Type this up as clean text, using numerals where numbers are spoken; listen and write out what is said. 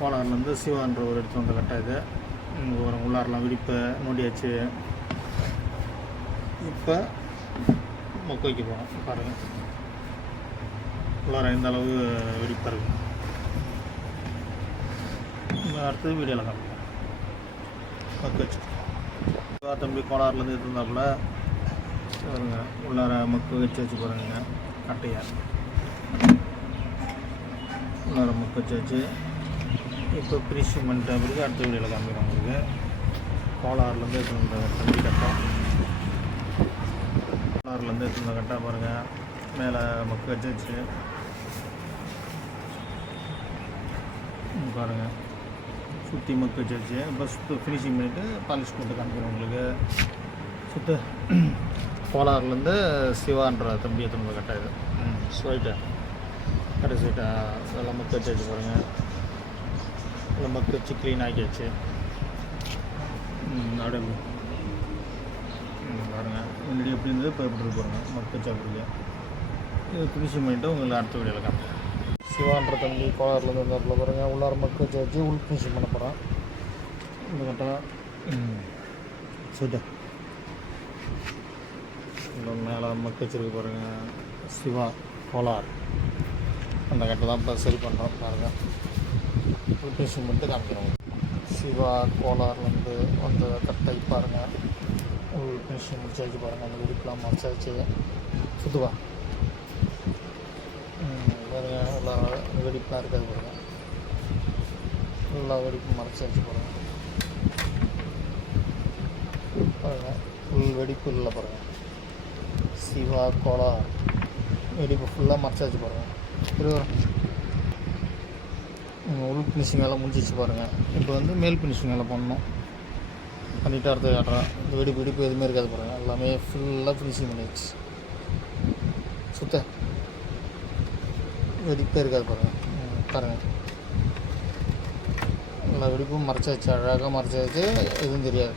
கோலார்லேருந்து சிவான்ற ஒரு இடத்துல வந்து கட்டாது. ஒரு உள்ளாரெலாம் விடிப்பை நோண்டியாச்சு. இப்போ மொக்க வைக்க போகிறோம். பாருங்கள் உள்ளார எந்த அளவு வெடிப்பாக இருக்குது. அடுத்தது வீடியோவில் காமிப்போம். மொக்க வச்சு தம்பி கோலார்லேருந்து எடுத்துருந்தாப்புல பாருங்க. உள்ளார மொக்க வச்சு பாருங்க. கட்டையார் உள்ளார மொக்க வச்சு இப்போ ஃபினிஷிங் பண்ணிட்ட பிறகு அடுத்த வீடியோவில் காமிக்கிறோம் உங்களுக்கு. கோலார்லேருந்து எடுத்துருந்த தம்பி கட்டம், கோலார்லேருந்து எடுத்துருந்த கட்டை பாருங்கள். மேலே மொக்க வச்சு பாருங்கள். சுற்றி மொக்க வச்சு இப்போ ஃபினிஷிங் பண்ணிவிட்டு பாலிஷ் போட்டு காமிக்கிறோம் உங்களுக்கு. சுத்த கோலார்லேருந்து சிவான்ற தம்பி எடுத்துருந்த கட்டை இது. ஸ்வைட்டா கடைசி அதெல்லாம் மொக்க வச்சு பாருங்கள். இல்லை மொக்க வச்சு க்ளீன் ஆக்கியாச்சு. அப்படியே பாருங்கள். முன்னாடி எப்படி இருந்தது இப்போ எப்படி இருக்கு பாருங்கள். மொக்க வச்சா பிடிக்க இது ஃபினிஷிங் பண்ணிவிட்டு உங்களுக்கு அடுத்த வீடியோவில் காமிக்கிறேன். சிவான்ற தம்பி கோலார்லேருந்து வந்தாப்புல பாருங்கள். உள்ளார மொக்க வச்சு உள் ஃபினிஷிங் பண்ண போகிறோம். இந்த கட்டை ஸ்வைட்டா மேலே மொக்க வச்சுருக்கு பாருங்கள். சிவா கோலார் அந்த கட்டை தான் இப்போ சரி பண்ணுறோம் பாருங்கள். ஃபினிஷிங் பண்ணிட்டு காமிக்கிறோம். சிவா கோலார்லேருந்து அந்த கட்டை பாருங்கள். உங்களுக்கு ஃபினிஷிங் முடிச்சாச்சு பாருங்கள். அந்த வெடிப்பெலாம் மறைச்சாச்சு. சுத்துவா பாருங்கள். உள்ளார வெடிப்பெலாம் இருக்காது பாருங்கள். எல்லா வெடிப்பும் மறைச்சாச்சு பாருங்கள். பாருங்கள் ஃபுல் வெடிப்பு இல்லை பாருங்கள். சிவா கோலார் வெடிப்பு ஃபுல்லாக மறைச்சாச்சு பாருங்கள். உள் ஃபினிஷிங் வேலை முடிஞ்சிச்சு பாருங்கள். இப்போ வந்து மேல் ஃபினிஷிங் வேலை பண்ணணும். பண்ணிவிட்டு அடுத்து காட்டுறேன். இந்த வெடிப்பு எதுவுமே இருக்காது பாருங்கள். எல்லாமே ஃபுல்லாக ஃபினிஷிங் பண்ணிடுச்சு. சுத்த வெடிப்பே இருக்காது பாருங்கள். பாருங்கள் எல்லா வெடிப்பும் மறைச்சாச்சு. அழகாக மறைச்சாச்சு. எதுவும் தெரியாது.